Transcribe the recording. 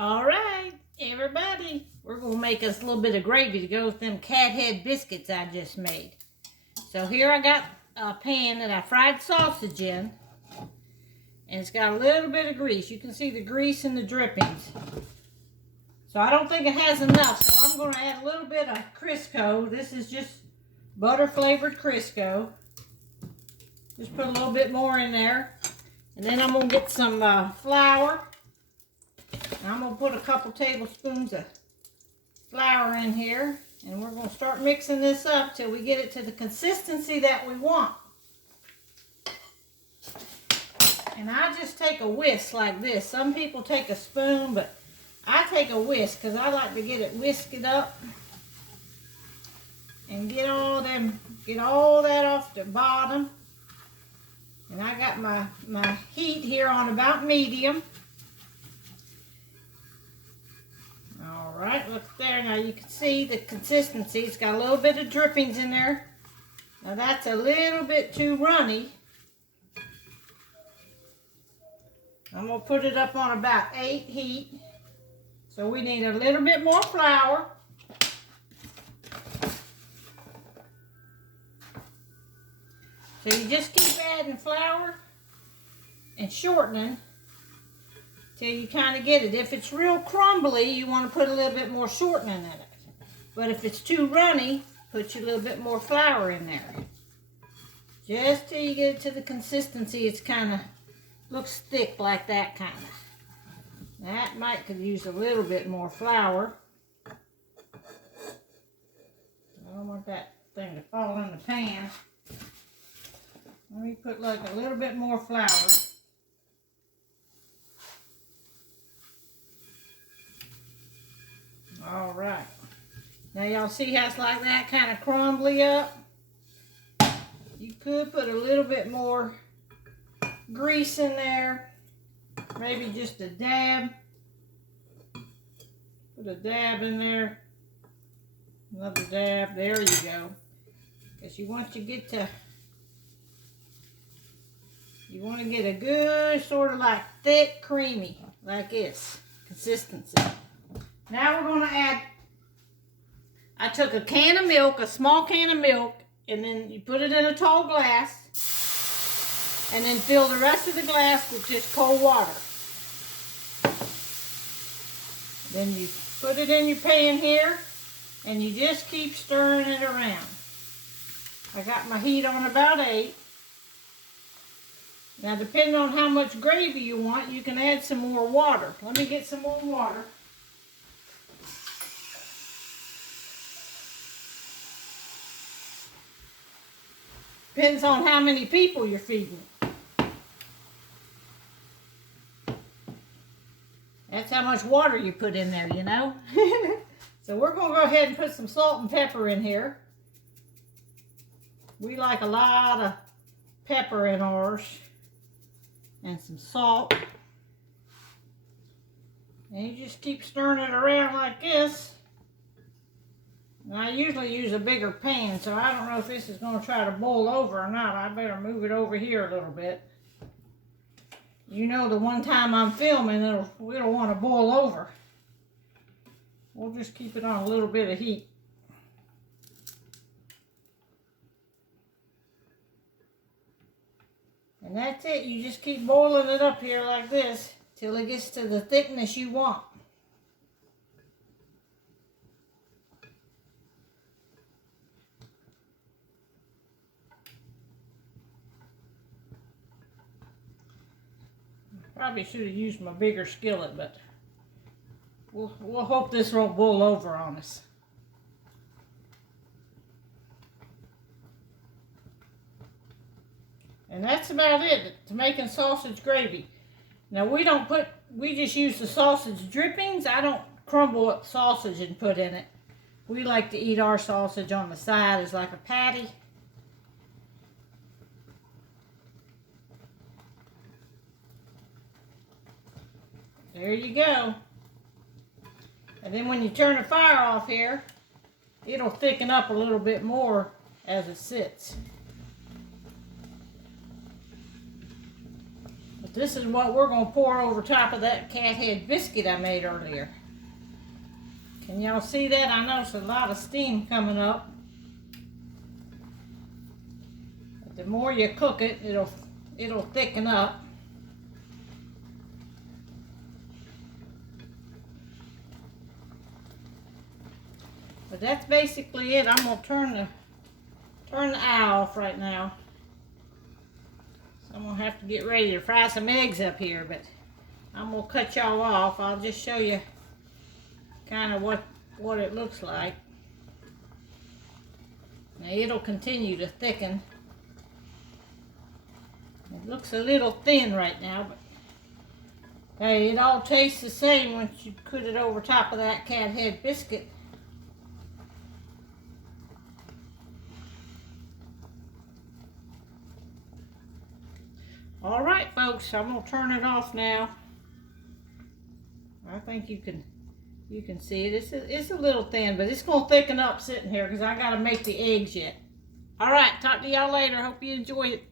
All right, everybody, we're going to make us a little bit of gravy to go with them cat head biscuits I just made. So here I got a pan that I fried sausage in, and it's got a little bit of grease. You can see the grease and the drippings. So I don't think it has enough, so I'm going to add a little bit of Crisco. This is just butter flavored Crisco. Just put a little bit more in there. And then I'm going to get some flour. And I'm going to put a couple tablespoons of flour in here. And we're going to start mixing this up till we get it to the consistency that we want. And I just take a whisk like this. Some people take a spoon, but I take a whisk because I like to get it whisked up. And get all that off the bottom. And I got my heat here on about medium. Alright, look there. Now you can see the consistency. It's got a little bit of drippings in there. Now that's a little bit too runny. I'm going to put it up on about 8 heat. So we need a little bit more flour. So you just keep adding flour and shortening till you kind of get it. If it's real crumbly, you want to put a little bit more shortening in it. But if it's too runny, put you a little bit more flour in there. Just till you get it to the consistency, it's kind of looks thick like that kind of. That could use a little bit more flour. I don't want that thing to fall in the pan. Let me put like a little bit more flour. All right. Now y'all see how it's like that kind of crumbly up? You could put a little bit more grease in there. Maybe just a dab. Put a dab in there. Another dab. There you go. Because you want to get a good sort of like thick, creamy, like this consistency. Now we're going to add, I took a can of milk, a small can of milk, and then you put it in a tall glass, and then fill the rest of the glass with just cold water. Then you put it in your pan here, and you just keep stirring it around. I got my heat on about 8. Now, depending on how much gravy you want, you can add some more water. Let me get some more water. Depends on how many people you're feeding. That's how much water you put in there, you know. So we're going to go ahead and put some salt and pepper in here. We like a lot of pepper in ours. And some salt. And you just keep stirring it around like this. And I usually use a bigger pan, so I don't know if this is going to try to boil over or not. I better move it over here a little bit. You know, the one time I'm filming, we don't want to boil over. We'll just keep it on a little bit of heat. And that's it. You just keep boiling it up here like this till it gets to the thickness you want. Probably should have used my bigger skillet, but we'll hope this won't boil over on us. And that's about it to making sausage gravy. Now we just use the sausage drippings. I don't crumble up sausage and put in it. We like to eat our sausage on the side as like a patty. There you go. And then when you turn the fire off here, it'll thicken up a little bit more as it sits. But this is what we're going to pour over top of that cat head biscuit I made earlier. Can y'all see that? I noticed a lot of steam coming up. But the more you cook it, it'll thicken up. But that's basically it. I'm gonna turn the eye off right now. So I'm gonna have to get ready to fry some eggs up here, but I'm gonna cut y'all off. I'll just show you kind of what it looks like. Now it'll continue to thicken. It looks a little thin right now, but hey, it all tastes the same once you put it over top of that cat head biscuit. All right, folks, I'm gonna turn it off now. I think you can see it. It's a little thin, but it's gonna thicken up sitting here because I gotta make the eggs yet. All right, talk to y'all later. Hope you enjoy it.